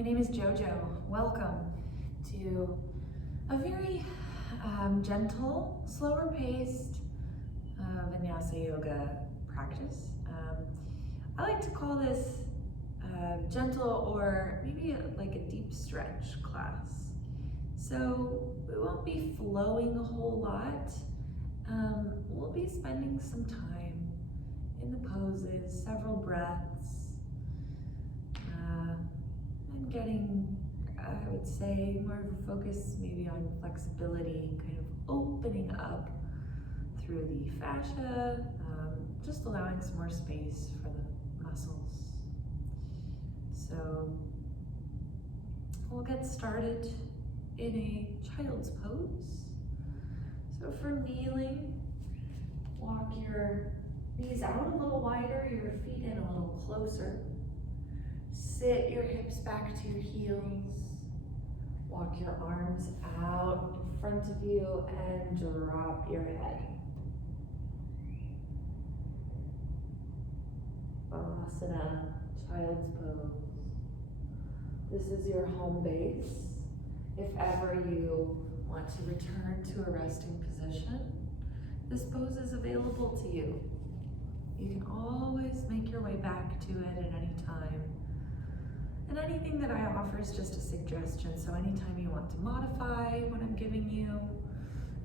My name is Jojo. Welcome to a very gentle, slower paced Vinyasa yoga practice. I like to call this gentle or maybe like a deep stretch class. So we won't be flowing a whole lot. We'll be spending some time in the poses, several breaths, and getting, I would say, more of a focus maybe on flexibility, kind of opening up through the fascia, just allowing some more space for the muscles. So we'll get started in a child's pose. So for kneeling, walk your knees out a little wider, your feet in a little closer. Sit your hips back to your heels. Walk your arms out in front of you and drop your head. Balasana, child's pose. This is your home base. If ever you want to return to a resting position, this pose is available to you. You can always make your way back to it at any time. And anything that I offer is just a suggestion, so anytime you want to modify what I'm giving you,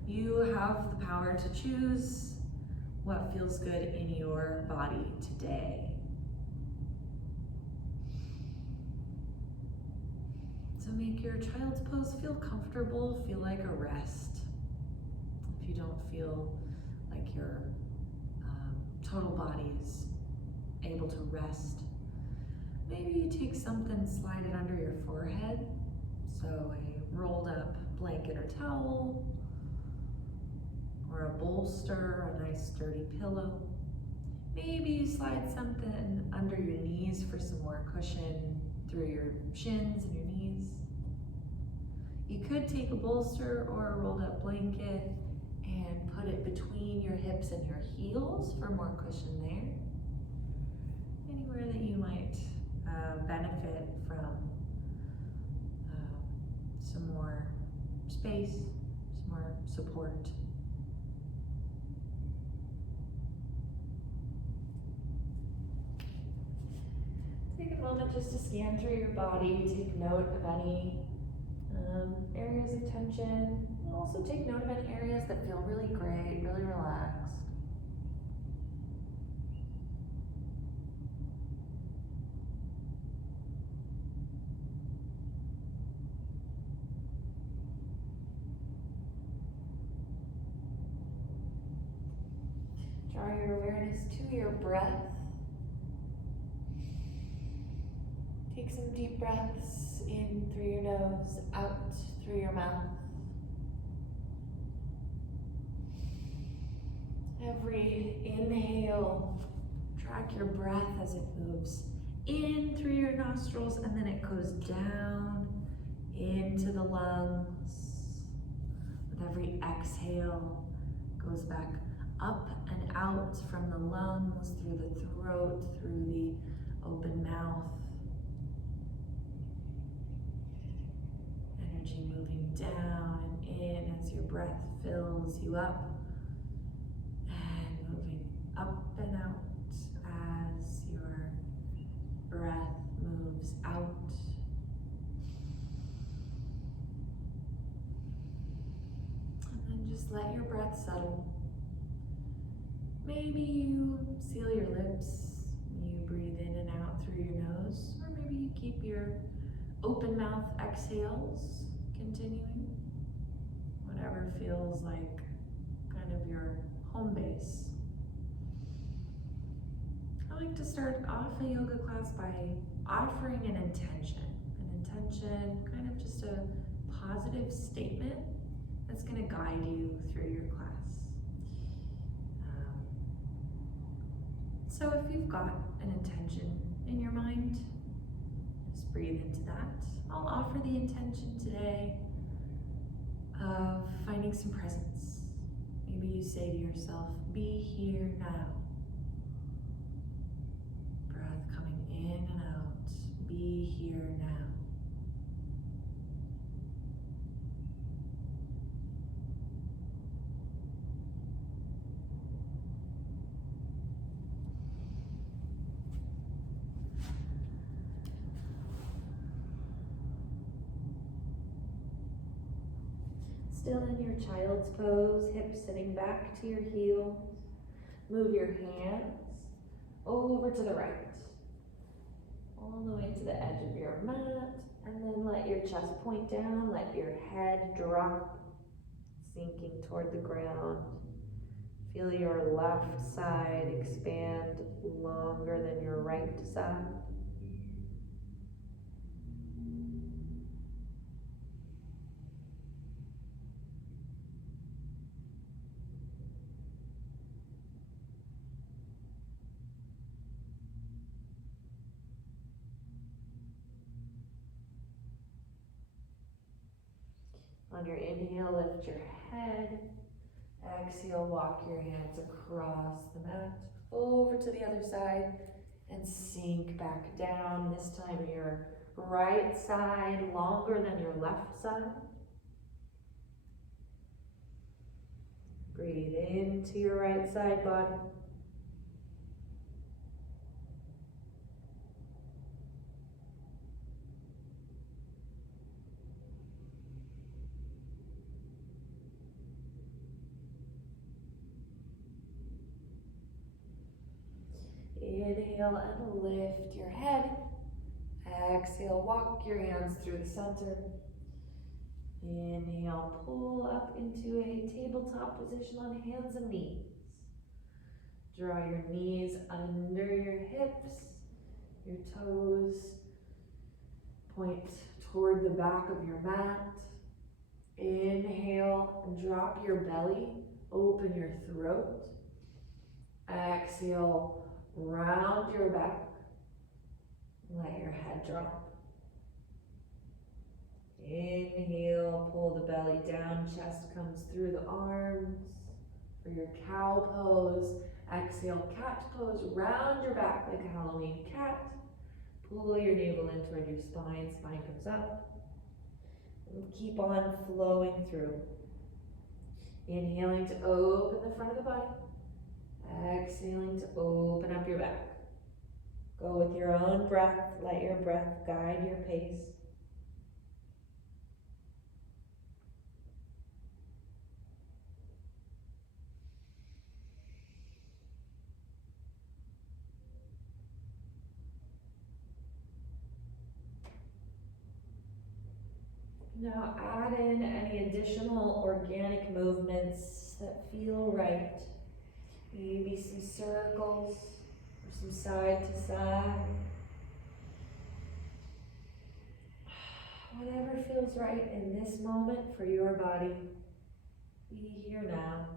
you have the power to choose what feels good in your body today. So make your child's pose feel comfortable, feel like a rest. If you don't feel like your total body is able to rest, maybe you take something, slide it under your forehead. So a rolled up blanket or towel, or a bolster, a nice sturdy pillow. Maybe you slide something under your knees for some more cushion through your shins and your knees. You could take a bolster or a rolled up blanket and put it between your hips and your heels for more cushion there. Anywhere that you might benefit from some more space, some more support. Take a moment just to scan through your body, take note of any areas of tension. Also take note of any areas that feel really great, really relaxed. Draw your awareness to your breath. Take some deep breaths in through your nose, out through your mouth. Every inhale, track your breath as it moves in through your nostrils and then it goes down into the lungs. With every exhale, goes back up and out from the lungs, through the throat, through the open mouth. Energy moving down and in as your breath fills you up, and moving up and out as your breath moves out. And then just let your breath settle. Maybe you seal your lips, you breathe in and out through your nose, or maybe you keep your open mouth exhales continuing. Whatever feels like kind of your home base. I like to start off a yoga class by offering an intention. An intention, kind of just a positive statement that's going to guide you through your class. So if you've got an intention in your mind, just breathe into that. I'll offer the intention today of finding some presence. Maybe you say to yourself, be here now. Breath coming in and out, be here now. Still in your child's pose, hips sitting back to your heels. Move your hands over to the right, all the way to the edge of your mat, and then let your chest point down, let your head drop, sinking toward the ground. Feel your left side expand longer than your right side. On your inhale, lift your head. Exhale, walk your hands across the mat, over to the other side, and sink back down. This time your right side longer than your left side. Breathe into your right side body. Inhale and lift your head. Exhale, walk your hands through the center. Inhale, pull up into a tabletop position on hands and knees. Draw your knees under your hips. Your toes point toward the back of your mat. Inhale and drop your belly. Open your throat. Exhale, round your back. Let your head drop. Inhale, pull the belly down, chest comes through the arms. For your cow pose, exhale, cat pose, round your back like a Halloween cat. Pull your navel in toward your spine, spine comes up. And keep on flowing through. Inhaling to open the front of the body. Exhaling to open up your back. Go with your own breath, let your breath guide your pace. Now add in any additional organic movements that feel right. Maybe some circles or some side to side. Whatever feels right in this moment for your body. Be here now.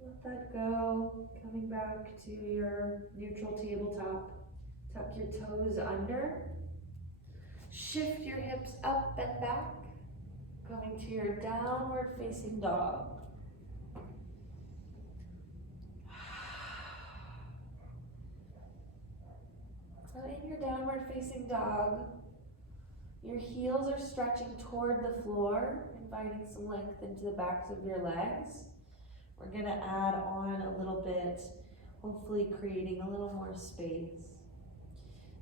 Let that go, coming back to your neutral tabletop. Tuck your toes under. Shift your hips up and back, coming to your downward facing dog. So in your downward facing dog, your heels are stretching toward the floor, inviting some length into the backs of your legs. We're going to add on a little bit, hopefully creating a little more space.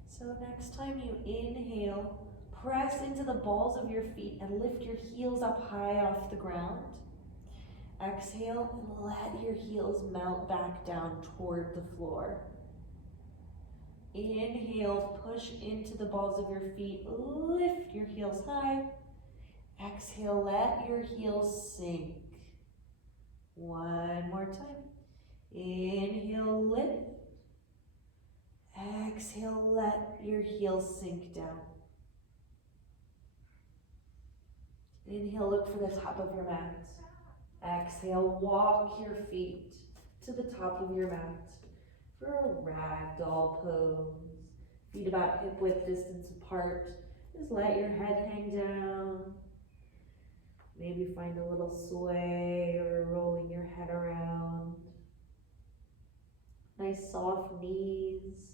So next time you inhale, press into the balls of your feet and lift your heels up high off the ground. Exhale and let your heels melt back down toward the floor. Inhale, push into the balls of your feet, lift your heels high. Exhale, let your heels sink. One more time. Inhale, lift. Exhale, let your heels sink down. Inhale, look for the top of your mat. Exhale, walk your feet to the top of your mat for a ragdoll pose. Feet about hip width distance apart. Just let your head hang down. Maybe find a little sway or rolling your head around. Nice soft knees.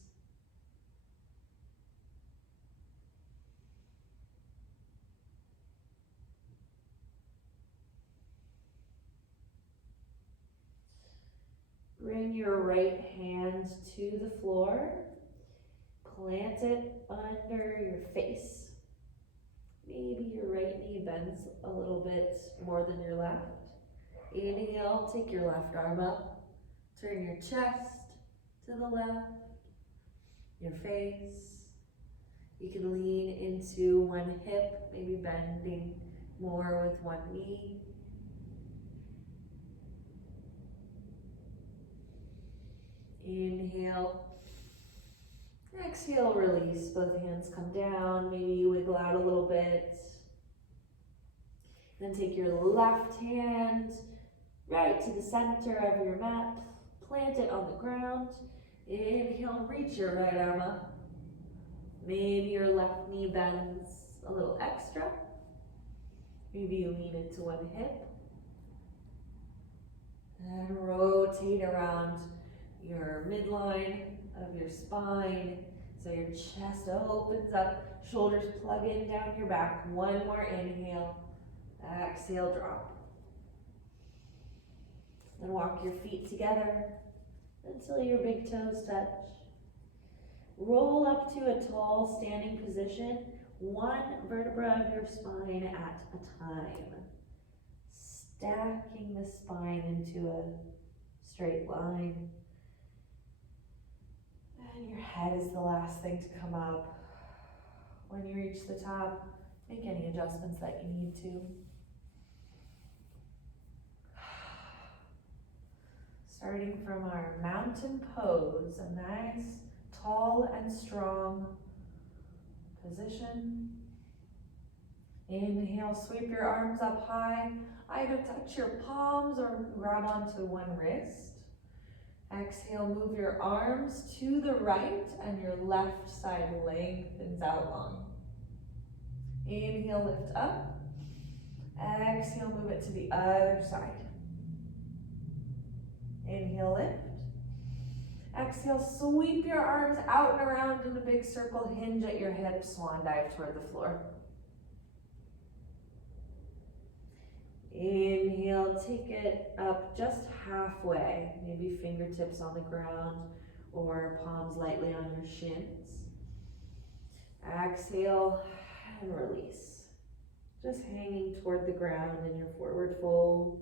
Bring your right hand to the floor. Plant it under your face. Maybe your right knee bends a little bit more than your left. Inhale, take your left arm up. Turn your chest to the left, your face. You can lean into one hip, maybe bending more with one knee. Inhale. Exhale, release. Both hands come down. Maybe you wiggle out a little bit. Then take your left hand right to the center of your mat. Plant it on the ground. Inhale, reach your right arm up. Maybe your left knee bends a little extra. Maybe you lean into one hip. And rotate around your midline of your spine. So your chest opens up, shoulders plug in down your back. One more inhale. Exhale, drop. Then walk your feet together until your big toes touch. Roll up to a tall standing position, one vertebra of your spine at a time. Stacking the spine into a straight line. And your head is the last thing to come up. When you reach the top, make any adjustments that you need to. Starting from our mountain pose, a nice, tall and strong position. Inhale, sweep your arms up high. Either touch your palms or grab onto one wrist. Exhale, move your arms to the right and your left side lengthens out long. Inhale, lift up. Exhale, move it to the other side. Inhale, lift. Exhale, sweep your arms out and around in a big circle. Hinge at your hips, swan dive toward the floor. Inhale, take it up just halfway, maybe fingertips on the ground or palms lightly on your shins. Exhale and release. Just hanging toward the ground in your forward fold.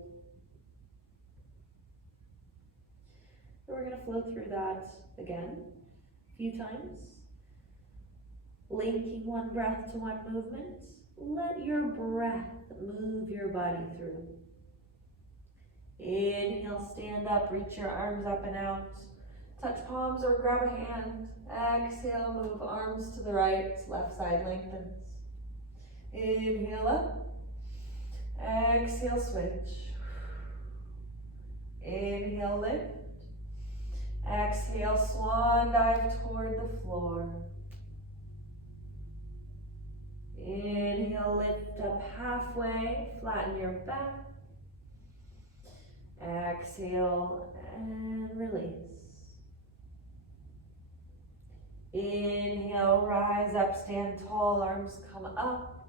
So we're going to flow through that again a few times. Linking one breath to one movement. Let your breath move your body through. Inhale, stand up, reach your arms up and out. Touch palms or grab a hand. Exhale, move arms to the right, left side lengthens. Inhale up. Exhale, switch. Inhale, lift. Exhale, swan dive toward the floor. Inhale, lift up halfway, flatten your back. Exhale and release. Inhale, rise up, stand tall, arms come up.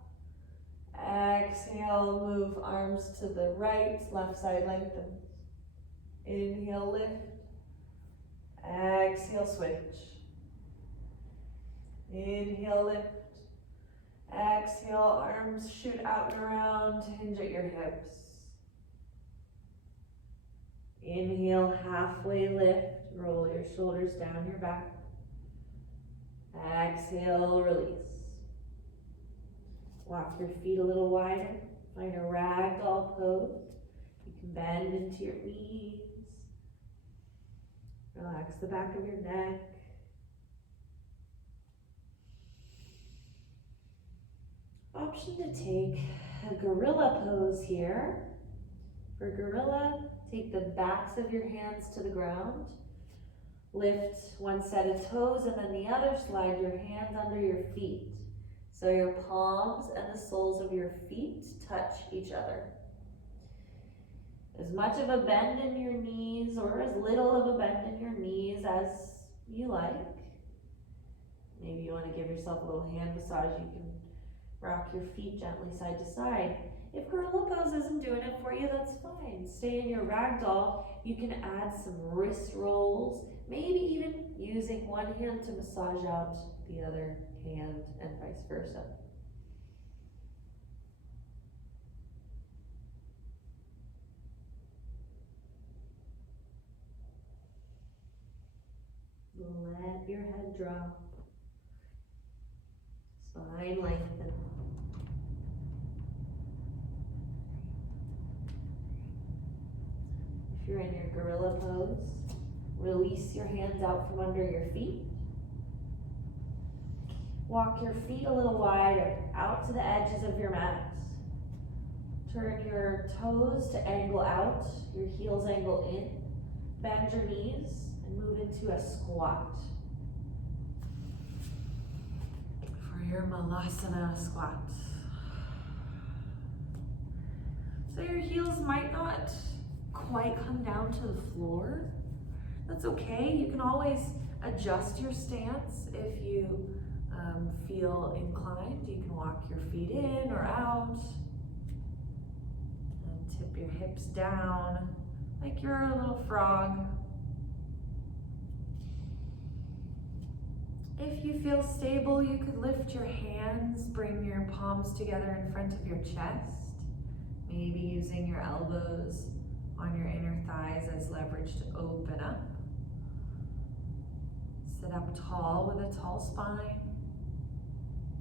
Exhale, move arms to the right, left side lengthens. Inhale, lift. Exhale, switch. Inhale, lift. Exhale, arms shoot out and around, hinge at your hips. Inhale, halfway lift, roll your shoulders down your back. Exhale, release. Walk your feet a little wider, find a ragdoll pose. You can bend into your knees. Relax the back of your neck. Option to take a gorilla pose here. For gorilla, take the backs of your hands to the ground. Lift one set of toes and then the other, slide your hands under your feet. So your palms and the soles of your feet touch each other. As much of a bend in your knees or as little of a bend in your knees as you like. Maybe you want to give yourself a little hand massage. You can rock your feet gently side to side. If gorilla pose isn't doing it for you, that's fine. Stay in your ragdoll. You can add some wrist rolls, maybe even using one hand to massage out the other hand and vice versa. Let your head drop. Spine lengthen. If you're in your gorilla pose, release your hands out from under your feet. Walk your feet a little wider, out to the edges of your mat. Turn your toes to angle out, your heels angle in. Bend your knees and move into a squat. For your Malasana squat. So your heels might not quite come down to the floor. That's okay. You can always adjust your stance if you feel inclined. You can walk your feet in or out and tip your hips down like you're a little frog. If you feel stable, you could lift your hands, bring your palms together in front of your chest, maybe using your elbows on your inner thighs as leverage to open up. Sit up tall with a tall spine,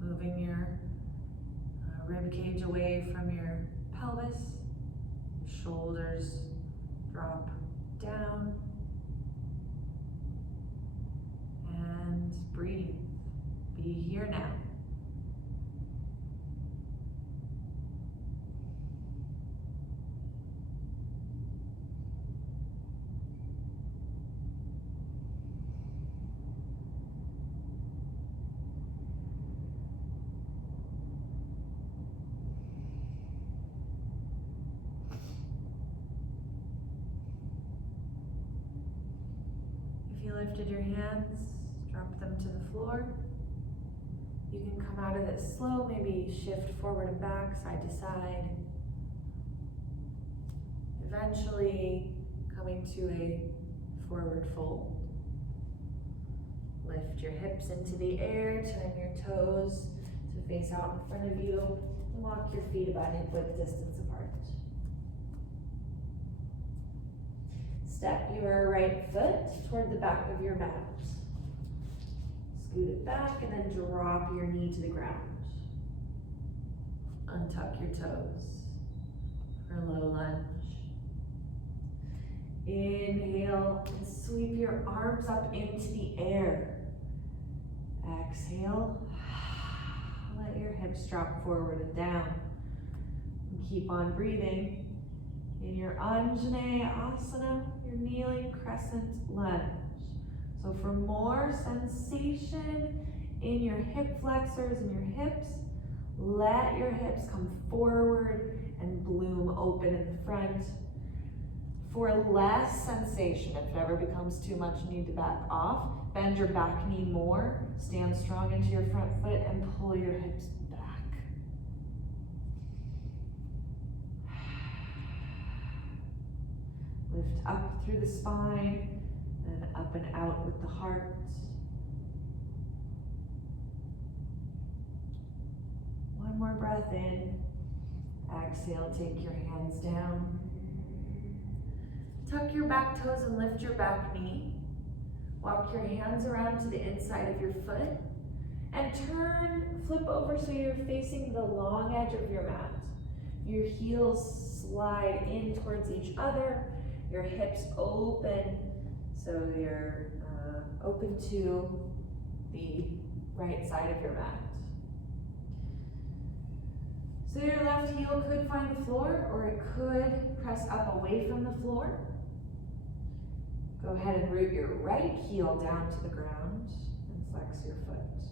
moving your rib cage away from your pelvis. Your shoulders drop down. And breathe. Be here now. If you lifted your hands, drop them to the floor. You can come out of it slow, maybe shift forward and back, side to side. Eventually coming to a forward fold. Lift your hips into the air, turn your toes to face out in front of you, and walk your feet about hip width distance apart. Step your right foot toward the back of your mat. Scoot it back and then drop your knee to the ground. Untuck your toes for a low lunge. Inhale and sweep your arms up into the air. Exhale. Let your hips drop forward and down. And keep on breathing. In your Anjaneyasana, your kneeling crescent lunge. So for more sensation in your hip flexors and your hips, let your hips come forward and bloom open in the front. For less sensation, if it ever becomes too much, you need to back off. Bend your back knee more, stand strong into your front foot and pull your hips back. Lift up through the spine, and up and out with the heart. One more breath in. Exhale, take your hands down. Tuck your back toes and lift your back knee. Walk your hands around to the inside of your foot. And flip over so you're facing the long edge of your mat. Your heels slide in towards each other. Your hips open, so you're open to the right side of your mat. So your left heel could find the floor, or it could press up away from the floor. Go ahead and root your right heel down to the ground and flex your foot.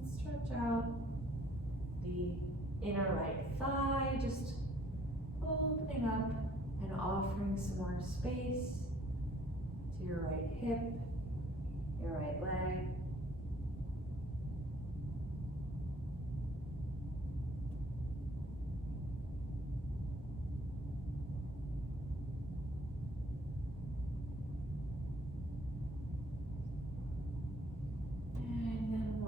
And stretch out the inner right thigh, just opening up and offering some more space to your right hip, your right leg.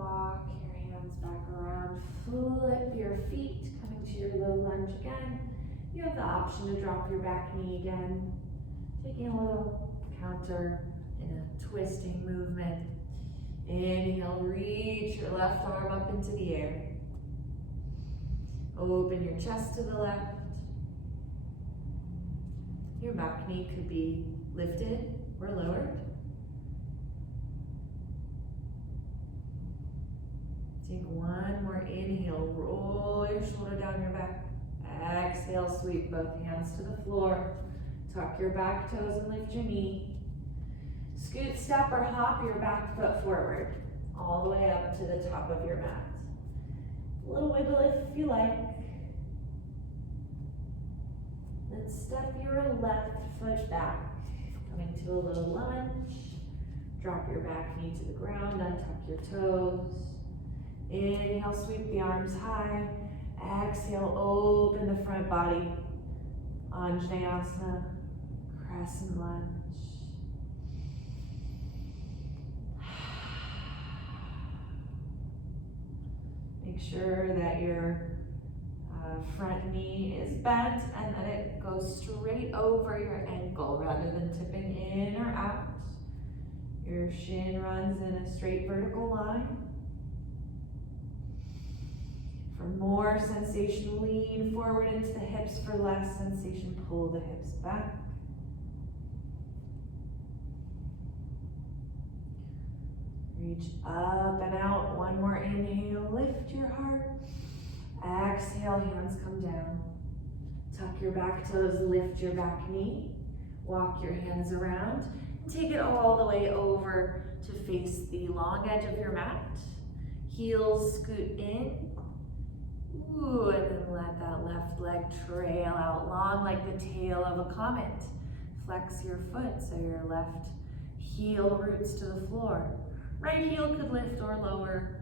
walk your hands back around. Flip your feet, coming to your low lunge again. You have the option to drop your back knee again. Taking a little counter in a twisting movement. Inhale, reach your left arm up into the air. Open your chest to the left. Your back knee could be lifted or lowered. Take one more inhale, roll your shoulder down your back. Exhale, sweep both hands to the floor. Tuck your back toes and lift your knee. Scoot, step, or hop your back foot forward, all the way up to the top of your mat. A little wiggle if you like. Then step your left foot back, coming to a little lunge. Drop your back knee to the ground, untuck your toes. Inhale, sweep the arms high. Exhale, open the front body. Anjaneyasana, crescent lunge. Make sure that your front knee is bent and that it goes straight over your ankle rather than tipping in or out. Your shin runs in a straight vertical line. For more sensation, lean forward into the hips. For less sensation, pull the hips back. Reach up and out. One more inhale, lift your heart. Exhale, hands come down. Tuck your back toes, lift your back knee. Walk your hands around. And take it all the way over to face the long edge of your mat. Heels scoot in. Ooh, and then let that left leg trail out long like the tail of a comet. Flex your foot so your left heel roots to the floor. Right heel could lift or lower.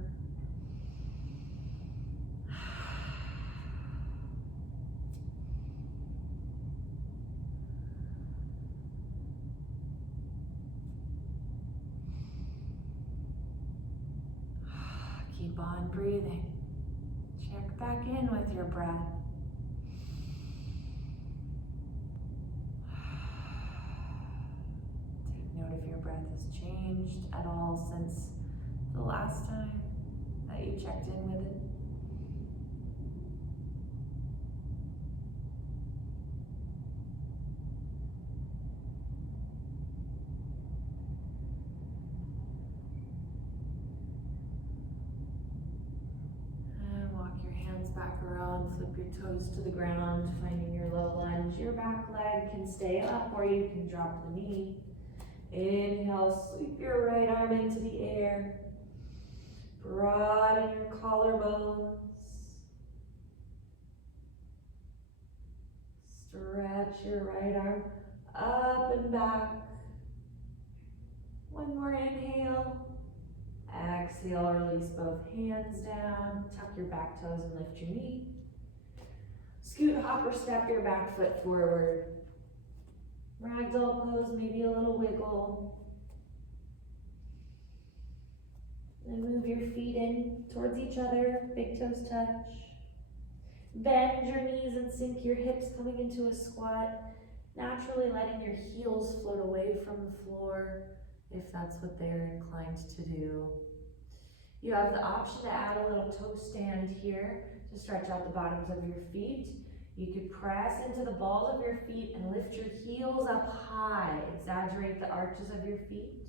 Keep on breathing. Check back in with your breath. Take note if your breath has changed at all since the last time that you checked in with it. Back around, flip your toes to the ground, finding your low lunge. Your back leg can stay up or you can drop the knee. Inhale, sweep your right arm into the air. Broaden your collarbones. Stretch your right arm up and back. One more inhale. Exhale, release both hands down. Tuck your back toes and lift your knee. Scoot, hop, or step your back foot forward. Ragdoll pose, maybe a little wiggle. And move your feet in towards each other, big toes touch. Bend your knees and sink your hips, coming into a squat. Naturally letting your heels float away from the floor, if that's what they're inclined to do. You have the option to add a little toe stand here to stretch out the bottoms of your feet. You could press into the balls of your feet and lift your heels up high. Exaggerate the arches of your feet.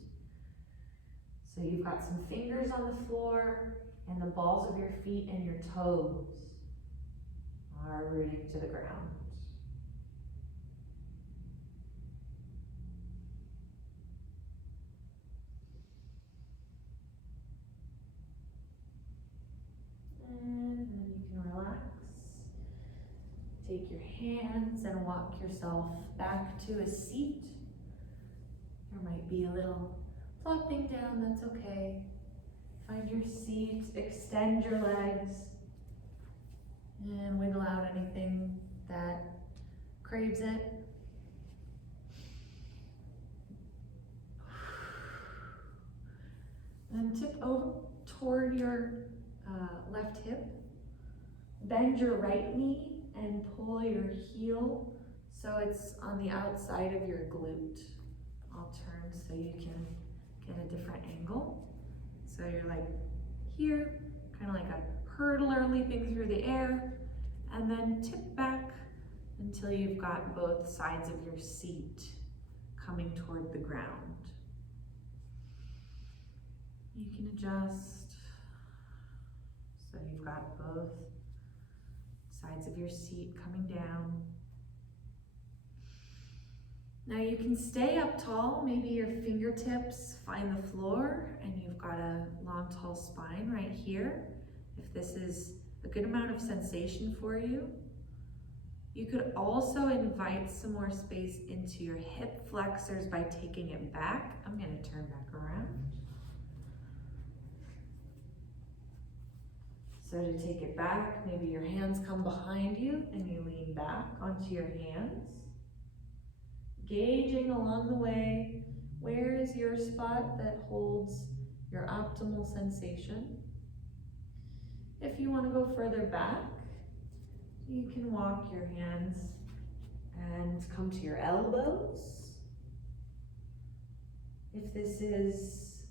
So you've got some fingers on the floor and the balls of your feet and your toes are rooting to the ground. And then you can relax. Take your hands and walk yourself back to a seat. There might be a little flopping down, that's okay. Find your seat, extend your legs, and wiggle out anything that craves it. Then tip over toward your left hip. Bend your right knee and pull your heel so it's on the outside of your glute. I'll turn so you can get a different angle. So you're like here, kind of like a hurdler leaping through the air, and then tip back until you've got both sides of your seat coming toward the ground. You can adjust so you've got both sides of your seat coming down. Now you can stay up tall, maybe your fingertips find the floor and you've got a long, tall spine right here. If this is a good amount of sensation for you, you could also invite some more space into your hip flexors by taking it back. I'm going to turn back around. So to take it back, maybe your hands come behind you and you lean back onto your hands. Gauging along the way, where is your spot that holds your optimal sensation? If you want to go further back, you can walk your hands and come to your elbows. If this is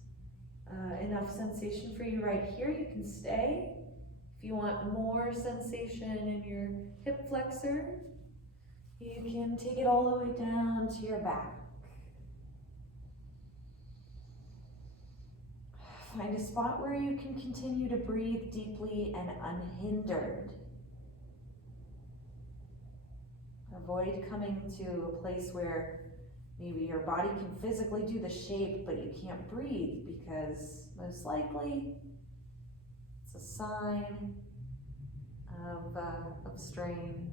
enough sensation for you right here, you can stay. If you want more sensation in your hip flexor, you can take it all the way down to your back. Find a spot where you can continue to breathe deeply and unhindered. Avoid coming to a place where maybe your body can physically do the shape, but you can't breathe because most likely it's a sign of strain.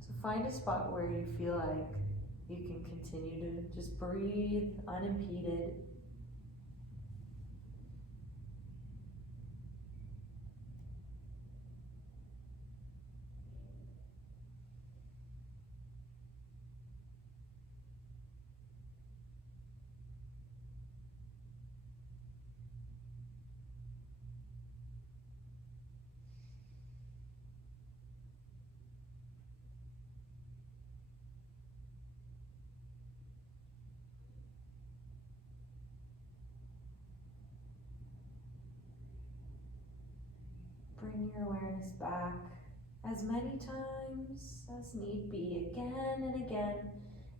So find a spot where you feel like you can continue to just breathe unimpeded. Bring your awareness back as many times as need be, again and again.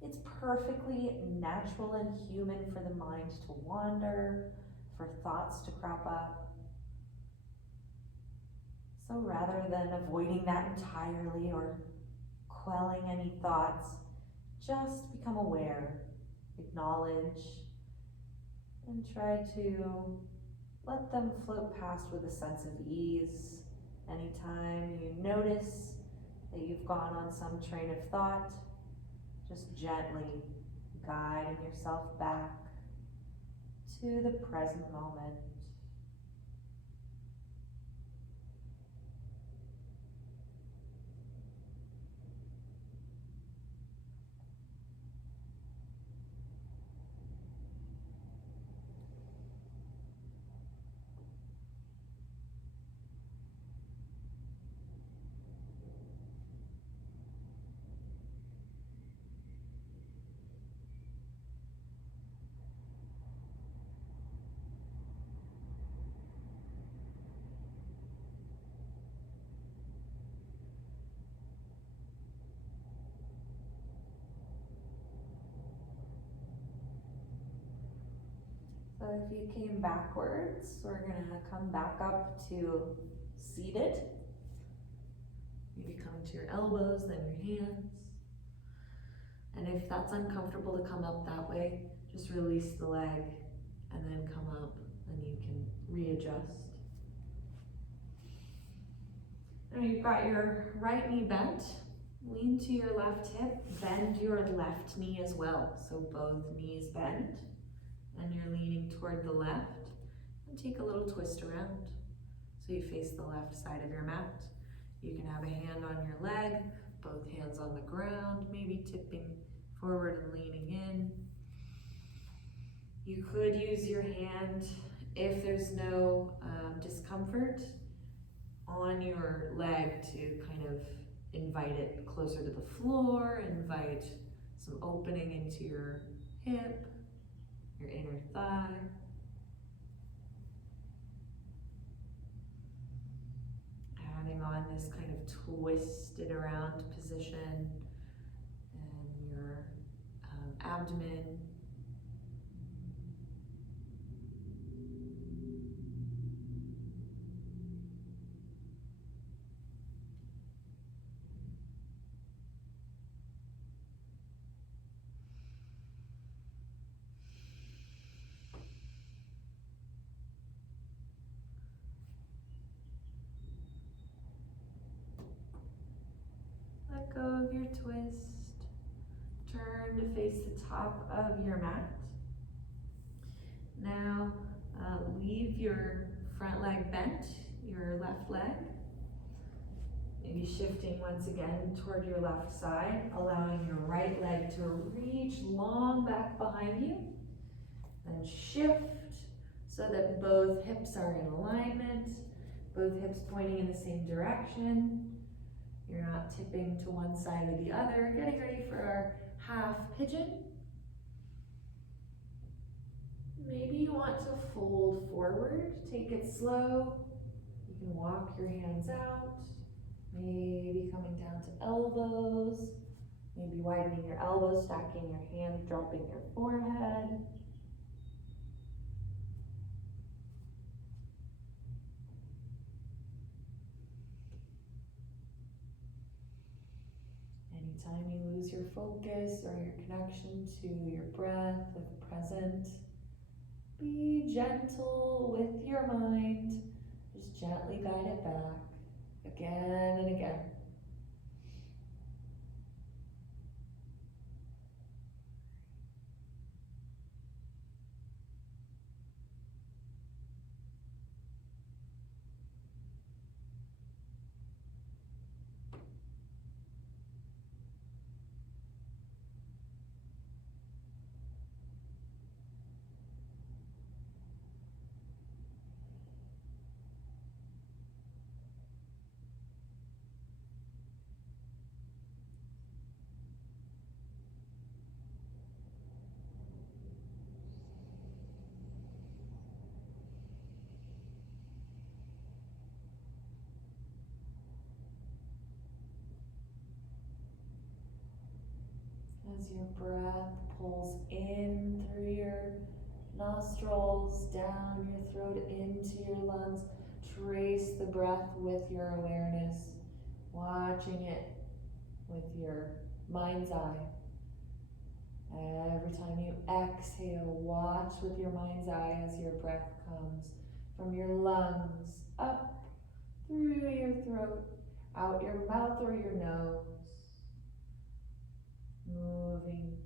It's perfectly natural and human for the mind to wander, for thoughts to crop up. So rather than avoiding that entirely or quelling any thoughts, just become aware, acknowledge, and try to let them float past with a sense of ease. Anytime you notice that you've gone on some train of thought, just gently guiding yourself back to the present moment. So if you came backwards, we're gonna come back up to seated. Maybe come to your elbows, then your hands. And if that's uncomfortable to come up that way, just release the leg and then come up and you can readjust. Now you've got your right knee bent. Lean to your left hip, bend your left knee as well. So both knees bend. And you're leaning toward the left, and take a little twist around. So you face the left side of your mat. You can have a hand on your leg, both hands on the ground, maybe tipping forward and leaning in. You could use your hand If there's no discomfort on your leg, to kind of invite it closer to the floor, invite some opening into your hip, your inner thigh. Adding on this kind of twisted around position and your abdomen. Let go of your twist. Turn to face the top of your mat. Now leave your front leg bent, your left leg. Maybe shifting once again toward your left side, allowing your right leg to reach long back behind you. Then shift so that both hips are in alignment, both hips pointing in the same direction. You're not tipping to one side or the other. Getting ready for our half pigeon. Maybe you want to fold forward. Take it slow. You can walk your hands out. Maybe coming down to elbows. Maybe widening your elbows, stacking your hands, dropping your forehead. Anytime you lose your focus or your connection to your breath, with present, be gentle with your mind. Just gently guide it back again and again. As your breath pulls in through your nostrils, down your throat, into your lungs, trace the breath with your awareness, watching it with your mind's eye. Every time you exhale, watch with your mind's eye as your breath comes from your lungs, up through your throat, out your mouth or your nose. Moving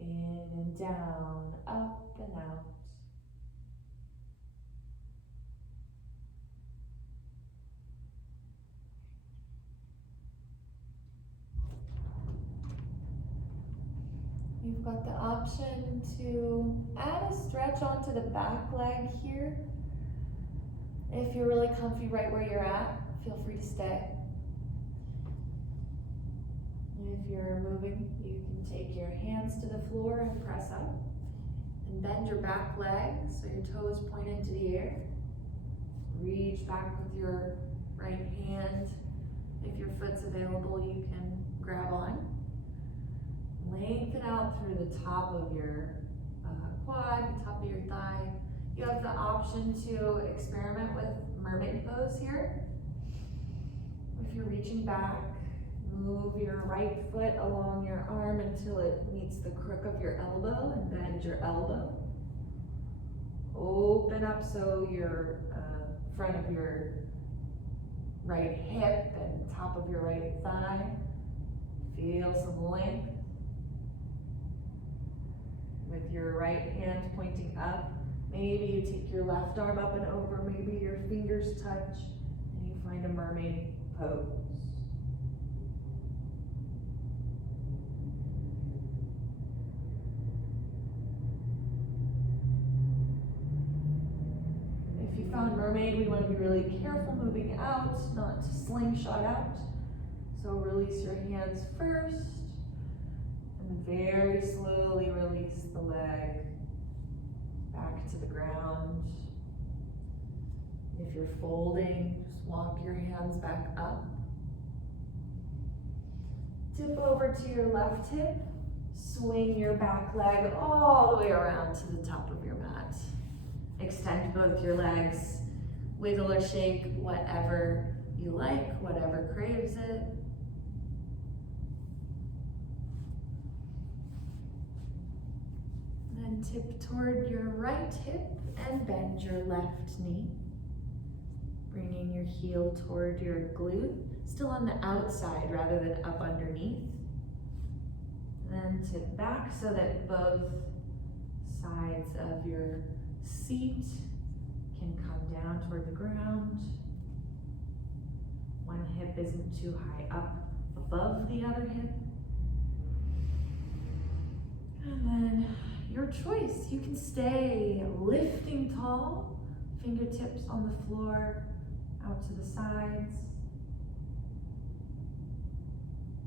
in and down, up and out. You've got the option to add a stretch onto the back leg here. If you're really comfy right where you're at, feel free to stay. If you're moving, you can take your hands to the floor and press up. And bend your back leg so your toes point into the air. Reach back with your right hand. If your foot's available, you can grab on. Lengthen out through the top of your quad, the top of your thigh. You have the option to experiment with mermaid pose here. If you're reaching back, move your right foot along your arm until it meets the crook of your elbow and bend your elbow. Open up so your front of your right hip and top of your right thigh. Feel some length. With your right hand pointing up, maybe you take your left arm up and over, maybe your fingers touch, and you find a mermaid pose. profound mermaid, we want to be really careful moving out, not to slingshot out. So release your hands first, and very slowly release the leg back to the ground. If you're folding, just walk your hands back up. Tip over to your left hip. Swing your back leg all the way around to the top of your mat. Extend both your legs. Wiggle or shake, whatever you like, whatever craves it. Then tip toward your right hip and bend your left knee. Bringing your heel toward your glute, still on the outside rather than up underneath. Then tip back so that both sides of your seat can come down toward the ground. One hip isn't too high up above the other hip. And then your choice, you can stay lifting tall, fingertips on the floor, out to the sides.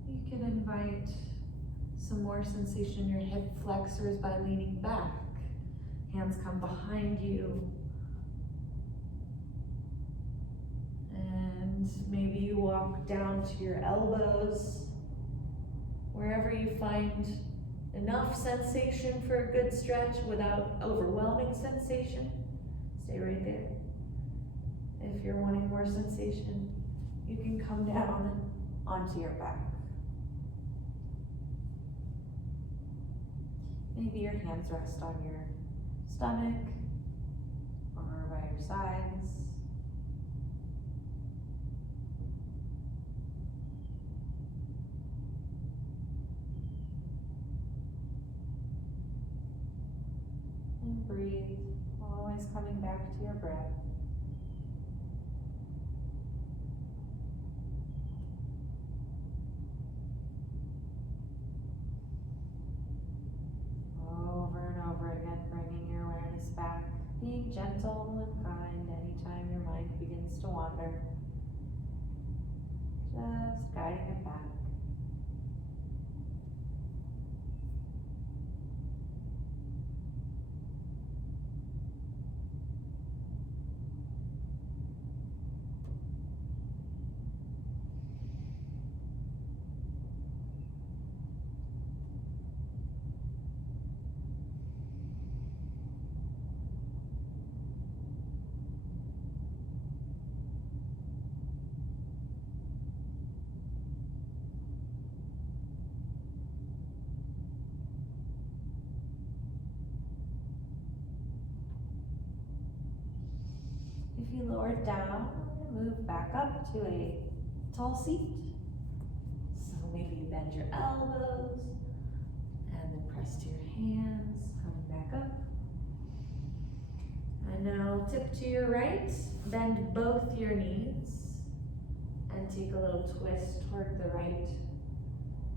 You can invite some more sensation in your hip flexors by leaning back. Hands come behind you. And maybe you walk down to your elbows. Wherever you find enough sensation for a good stretch without overwhelming sensation, stay right there. If you're wanting more sensation, you can come down onto your back. Maybe your hands rest on your stomach or by your sides. And breathe, always coming back to your breath. Over and over again, bringing your awareness back, being gentle and kind anytime your mind begins to wander. Just guiding it back. If you lower down, move back up to a tall seat. So maybe you bend your elbows and then press to your hands, coming back up. And now tip to your right, bend both your knees and take a little twist toward the right.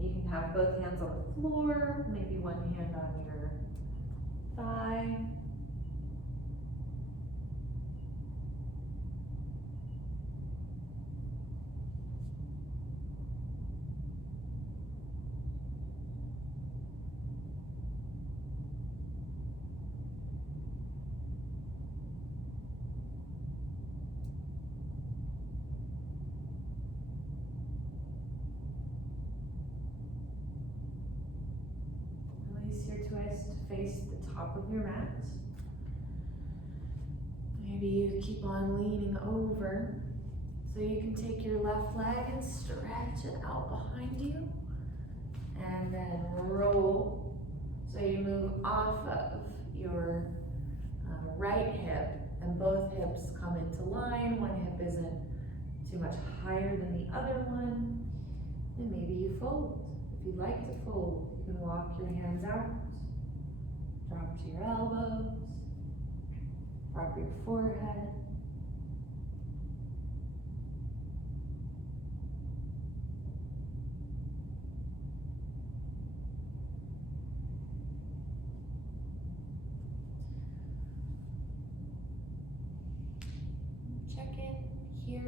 You can have both hands on the floor, maybe one hand on your thigh. Twist, face the top of your mat. Maybe you keep on leaning over. So you can take your left leg and stretch it out behind you. And then roll. So you move off of your right hip and both hips come into line. One hip isn't too much higher than the other one. And maybe you fold. If you'd like to fold, you can walk your hands out. Drop to your elbows, drop your forehead.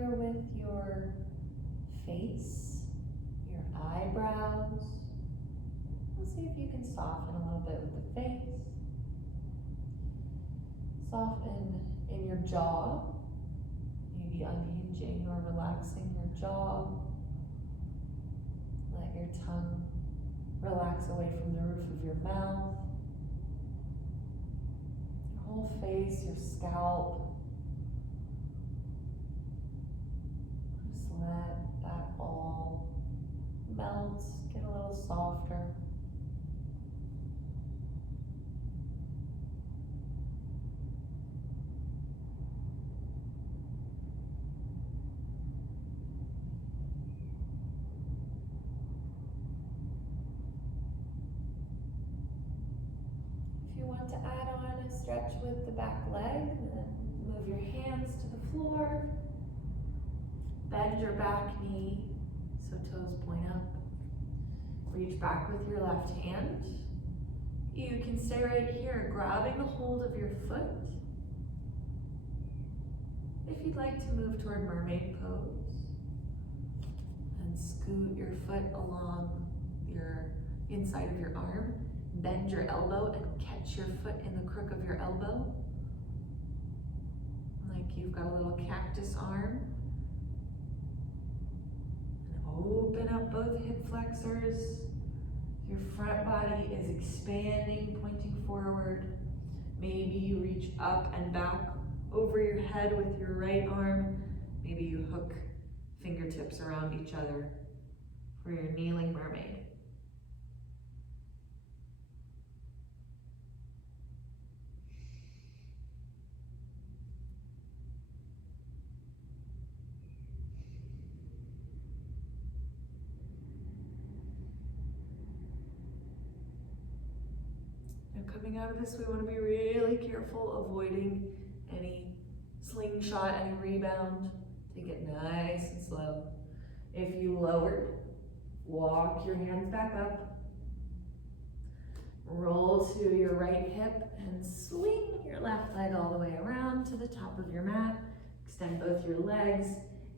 here with your face, your eyebrows. We'll see if you can soften a little bit with the face. Soften in your jaw, maybe unhinging or relaxing your jaw. Let your tongue relax away from the roof of your mouth. Your whole face, your scalp. Just let that all melt, get a little softer. If you want to add on a stretch with the back leg, then move your hands to the floor. Bend your back knee so toes point up. Reach back with your left hand. You can stay right here, grabbing a hold of your foot. If you'd like to move toward mermaid pose, and scoot your foot along your inside of your arm. Bend your elbow and catch your foot in the crook of your elbow. Like you've got a little cactus arm. And open up both hip flexors. Your front body is expanding, pointing forward. Maybe you reach up and back over your head with your right arm. Maybe you hook fingertips around each other for your kneeling mermaid. Coming out of this, we want to be really careful avoiding any slingshot, any rebound. Take it nice and slow. If you lowered, walk your hands back up. Roll to your right hip and swing your left leg all the way around to the top of your mat. Extend both your legs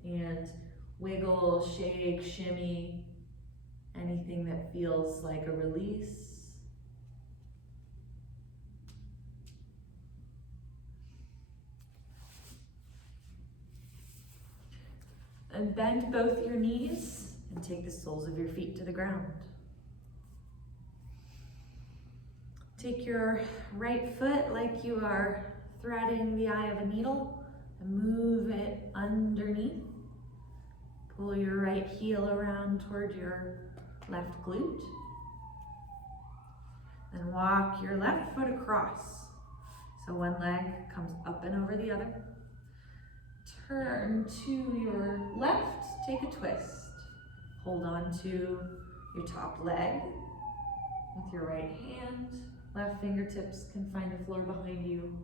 and wiggle, shake, shimmy, anything that feels like a release. And bend both your knees and take the soles of your feet to the ground. Take your right foot like you are threading the eye of a needle and move it underneath. Pull your right heel around toward your left glute. Then walk your left foot across. So one leg comes up and over the other. Turn to your left, take a twist. Hold on to your top leg with your right hand. Left fingertips can find the floor behind you.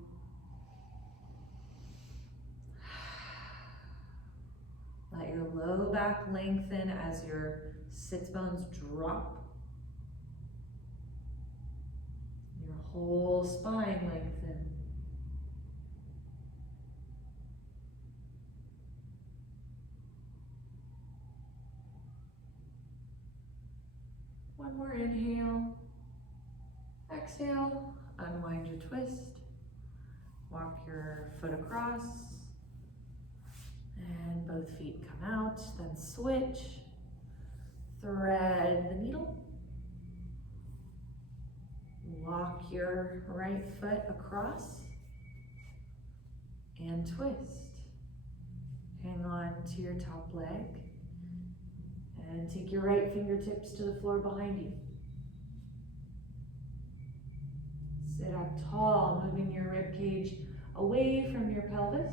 Let your low back lengthen as your sits bones drop. Your whole spine lengthen. One more inhale. Exhale, unwind your twist. Walk your foot across. And both feet come out, then switch. Thread the needle. Walk your right foot across. And twist. Hang on to your top leg. And take your right fingertips to the floor behind you. Sit up tall, moving your rib cage away from your pelvis.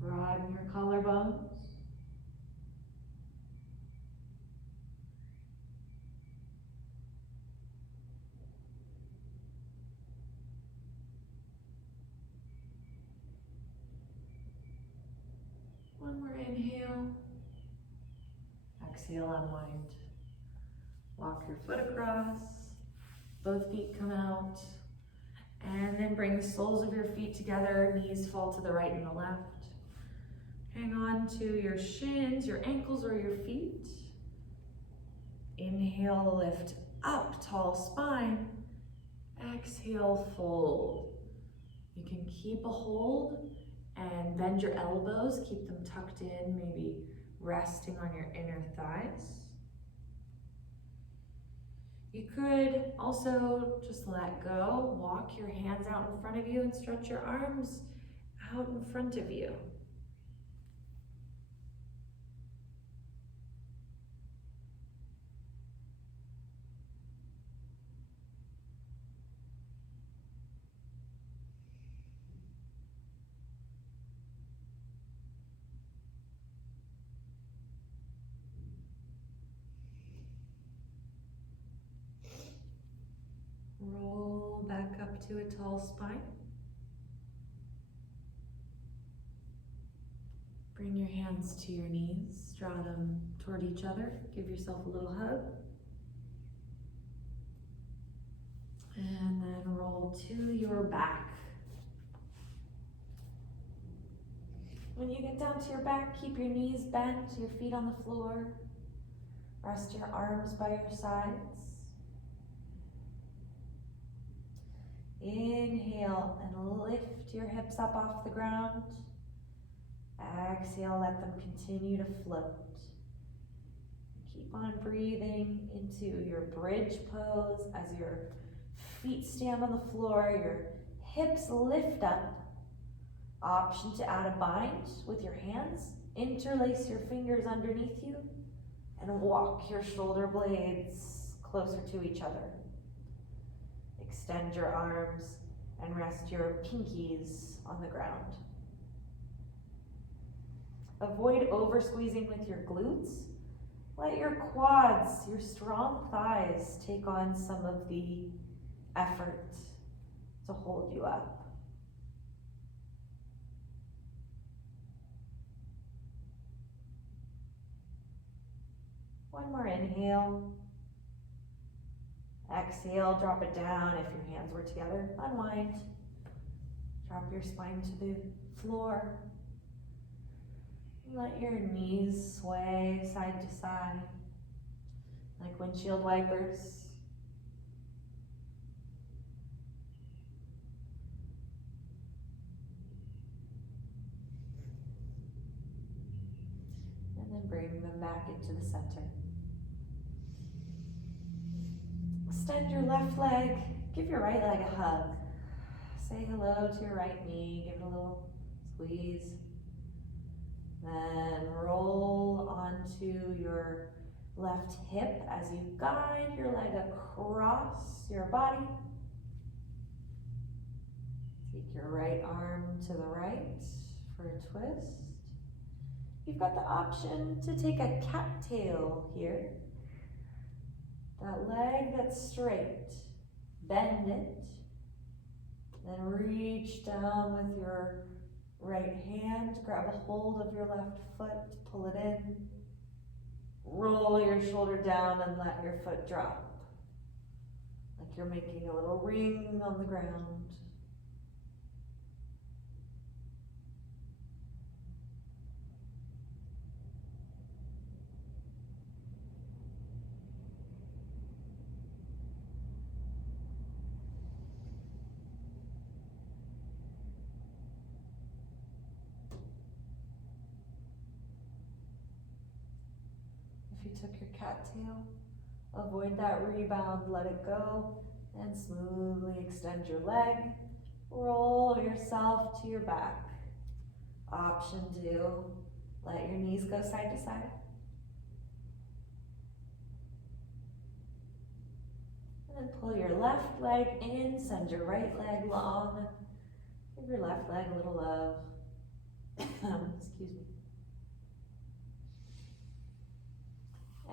Broaden your collarbones. One more inhale. Exhale, unwind. Walk your foot across. Both feet come out. And then bring the soles of your feet together, knees fall to the right and the left. Hang on to your shins, your ankles, or your feet. Inhale, lift up, tall spine. Exhale, fold. You can keep a hold and bend your elbows, keep them tucked in, maybe resting on your inner thighs. You could also just let go, walk your hands out in front of you and stretch your arms out in front of you. Roll back up to a tall spine. Bring your hands to your knees, draw them toward each other. Give yourself a little hug. And then roll to your back. When you get down to your back, keep your knees bent, your feet on the floor. Rest your arms by your sides. Inhale and lift your hips up off the ground. Exhale, let them continue to float. Keep on breathing into your bridge pose as your feet stand on the floor, your hips lift up. Option to add a bind with your hands. Interlace your fingers underneath you and walk your shoulder blades closer to each other. Extend your arms and rest your pinkies on the ground. Avoid over squeezing with your glutes. Let your quads, your strong thighs, take on some of the effort to hold you up. One more inhale. Exhale, drop it down if your hands were together. Unwind. Drop your spine to the floor. Let your knees sway side to side like windshield wipers. And then bring them back into the center. Extend your left leg, give your right leg a hug. Say hello to your right knee, give it a little squeeze. Then roll onto your left hip as you guide your leg across your body. Take your right arm to the right for a twist. You've got the option to take a cattail here. That leg that's straight, bend it, then reach down with your right hand, grab a hold of your left foot, pull it in, roll your shoulder down and let your foot drop, like you're making a little ring on the ground. If you took your cattail, avoid that rebound, let it go, and smoothly extend your leg. Roll yourself to your back. Option 2, let your knees go side to side. And then pull your left leg in, send your right leg long. Give your left leg a little love. Excuse me.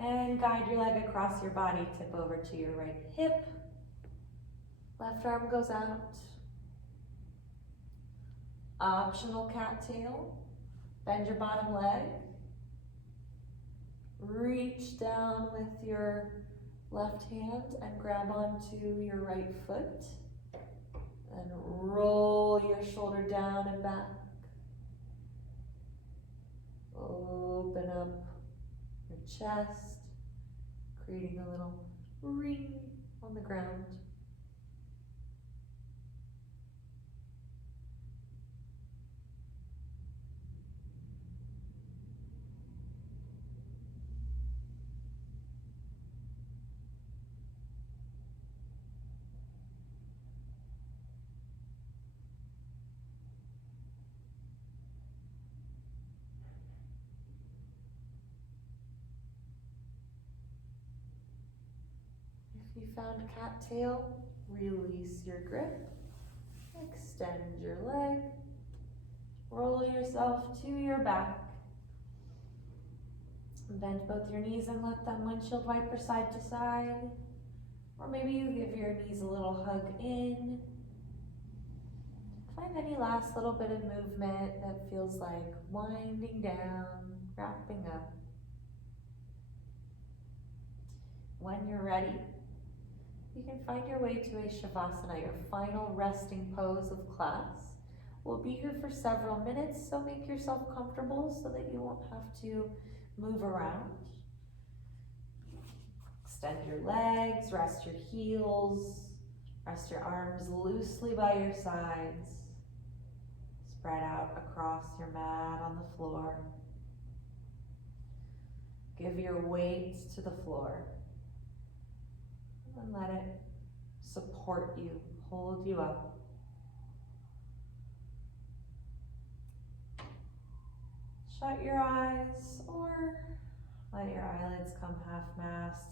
And guide your leg across your body, tip over to your right hip. Left arm goes out. Optional cattail. Bend your bottom leg. Reach down with your left hand and grab onto your right foot. Then roll your shoulder down and back. Open up your chest, creating a little ring on the ground. If you found cattail, release your grip, extend your leg, roll yourself to your back, bend both your knees and let them windshield wiper side to side, or maybe you give your knees a little hug in. Find any last little bit of movement that feels like winding down, wrapping up. When you're ready, you can find your way to a Shavasana, your final resting pose of class. We'll be here for several minutes, so make yourself comfortable so that you won't have to move around. Extend your legs, rest your heels, rest your arms loosely by your sides. Spread out across your mat on the floor. Give your weight to the floor. And let it support you, hold you up. Shut your eyes or let your eyelids come half-mast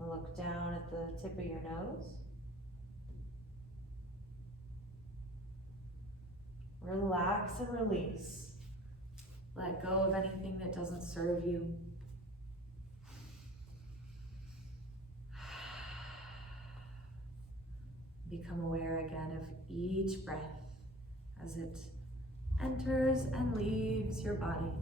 and look down at the tip of your nose. Relax and release. Let go of anything that doesn't serve you. Become aware again of each breath as it enters and leaves your body.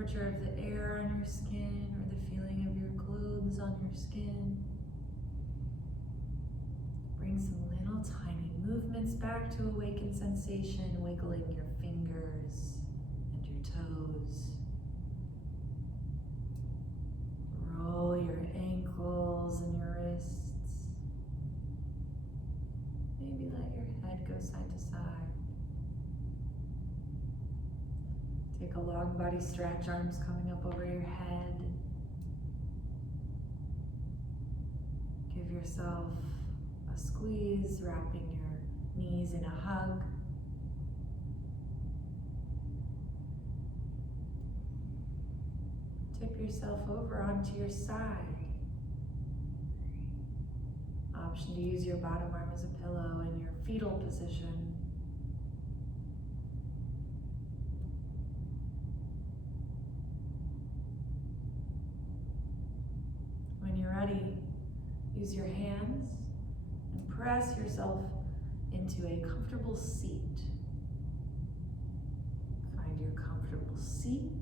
temperature of the air on your skin or the feeling of your clothes on your skin. Bring some little tiny movements back to awaken sensation, wiggling your fingers and your toes. Roll your ankles and your wrists. Maybe let your head go side to side. Take a long body stretch, arms coming up over your head. Give yourself a squeeze, wrapping your knees in a hug. Tip yourself over onto your side. Option to use your bottom arm as a pillow in your fetal position. When you're ready, use your hands and press yourself into a comfortable seat. Find your comfortable seat.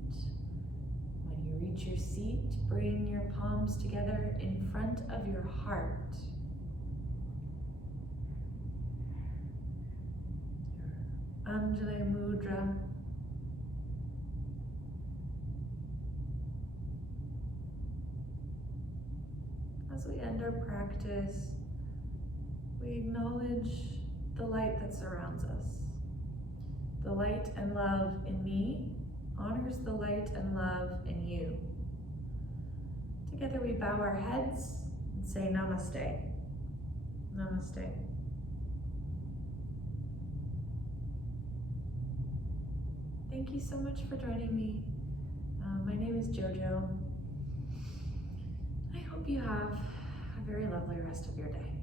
When you reach your seat, bring your palms together in front of your heart. Your Anjali Mudra. As we end our practice, we acknowledge the light that surrounds us. The light and love in me honors the light and love in you. Together we bow our heads and say namaste. Namaste. Thank you so much for joining me. My name is Jojo. I hope you have a very lovely rest of your day.